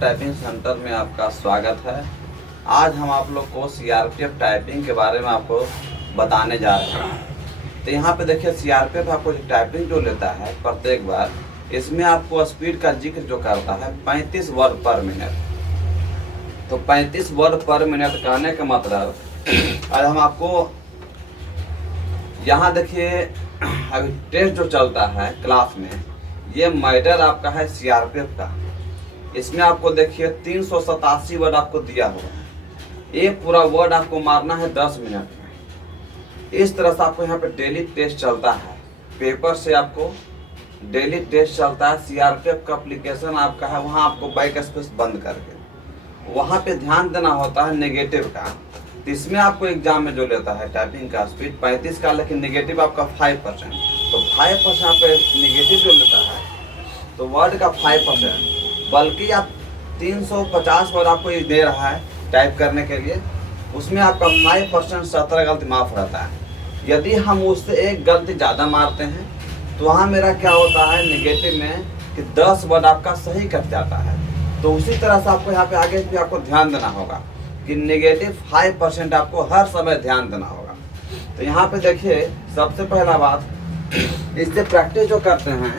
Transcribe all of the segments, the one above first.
Typing centre में आपका स्वागत है। आज हम आप लोग को सीआरपीएफ टाइपिंग के बारे में आपको बताने जा रहे हैं। तो यहाँ पे देखिए सीआरपीएफ आपको टाइपिंग जो लेता है प्रत्येक बार, इसमें आपको स्पीड का जिक्र जो करता है 35 वर्ड पर मिनट। तो 35 वर्ड पर मिनट कहने का मतलब आज हम आपको यहाँ देखिए अभी टेस्ट जो चलता है क्लास में, ये मैटर आपका है सीआरपीएफ का। इसमें आपको देखिए 387 वर्ड आपको दिया हुआ है। एक पूरा वर्ड आपको मारना है 10 मिनट में। इस तरह से आपको यहाँ पे डेली टेस्ट चलता है। पेपर से आपको डेली टेस्ट चलता है। सीआरपीएफ का एप्लीकेशन आपका है, वहाँ आपको बैक स्पेस बंद करके वहाँ पे ध्यान देना होता है नेगेटिव का। तो इसमें आपको एग्जाम में जो लेता है टाइपिंग का स्पीड 35 का, लेकिन नेगेटिव आपका 5%। तो 5% आप नेगेटिव जो लेता है तो वर्ड का 5%, बल्कि आप 350 वर्ड आपको ये दे रहा है टाइप करने के लिए, उसमें आपका 5% 17 गलती माफ रहता है। यदि हम उससे एक गलती ज़्यादा मारते हैं तो वहाँ मेरा क्या होता है नेगेटिव में कि 10 वर्ड आपका सही कट जाता है। तो उसी तरह से आपको यहाँ पे आगे भी आपको ध्यान देना होगा कि नेगेटिव 5% आपको हर समय ध्यान देना होगा। तो यहाँ पे देखिए सबसे पहला बात, इससे प्रैक्टिस जो करते हैं,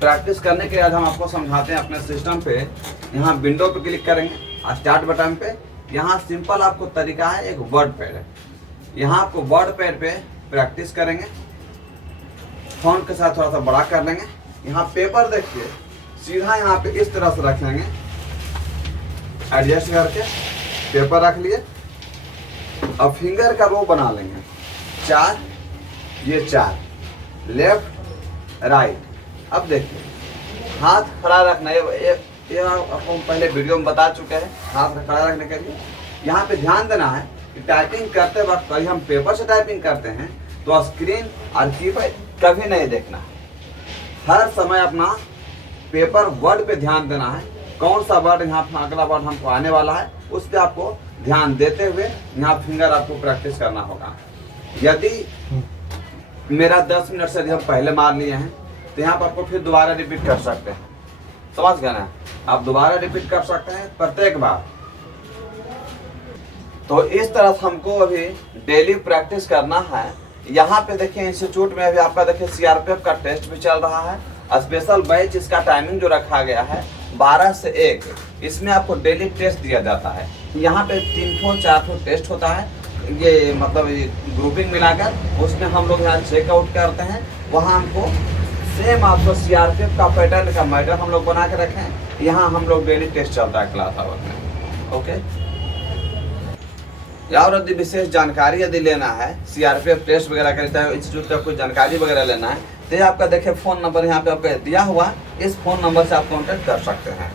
प्रैक्टिस करने के बाद हम आपको समझाते हैं अपने सिस्टम पे। यहाँ विंडो पे क्लिक करेंगे, स्टार्ट बटन पे। यहाँ सिंपल आपको तरीका है, एक वर्ड पैड है। यहाँ आपको वर्ड पैड पे प्रैक्टिस करेंगे, फ़ॉन्ट के साथ थोड़ा सा बड़ा कर लेंगे। यहाँ पेपर देखिए सीधा यहाँ पे इस तरह से रख लेंगे, एडजस्ट करके पेपर रख लिए। अब फिंगर का रो बना लेंगे 4, ये 4, लेफ्ट राइट। अब देखिए हाथ खड़ा रखना है, ये आपको पहले वीडियो में बता चुके हैं। हाथ खड़ा रखने के लिए यहाँ पे ध्यान देना है कि टाइपिंग करते वक्त कभी हम पेपर से टाइपिंग करते हैं तो स्क्रीन और कीपैड कभी नहीं देखना है। हर समय अपना पेपर वर्ड पे ध्यान देना है। कौन सा वर्ड यहाँ अगला वर्ड हमको आने वाला है उस पर आपको ध्यान देते हुए यहाँ फिंगर आपको प्रैक्टिस करना होगा। यदि मेरा 10 मिनट से यदि हम पहले मार लिए हैं तो यहाँ पर आपको फिर दोबारा रिपीट कर सकते हैं। समझ गए ना? आप दोबारा रिपीट कर सकते हैं प्रत्येक बार। तो इस तरह से हमको अभी डेली प्रैक्टिस करना है। यहाँ पे देखिए इंस्टीट्यूट में अभी आपका देखिए सीआरपीएफ का टेस्ट भी चल रहा है। स्पेशल बैच इसका टाइमिंग जो रखा गया है 12 से 1, इसमें आपको डेली टेस्ट दिया जाता है। यहाँ पे 3-4 टेस्ट होता है, ये मतलब ये ग्रुपिंग मिलाकर उसमें हम लोग यहाँ चेकआउट करते हैं। वहाँ हमको सेम आपको सीआरपीएफ का पैटर्न का मैटर हम लोग बना के रखे हैं। यहाँ हम लोग डेली टेस्ट चलता है क्लास आवर में। ओके, और यदि विशेष जानकारी यदि लेना है सीआरपीएफ टेस्ट वगैरह करता है, इंस्टीट्यूट का कोई जानकारी वगैरह लेना है तो आपका देखिए फ़ोन नंबर यहाँ पे आपका दिया हुआ, इस फ़ोन नंबर से आप कॉन्टेक्ट कर सकते हैं।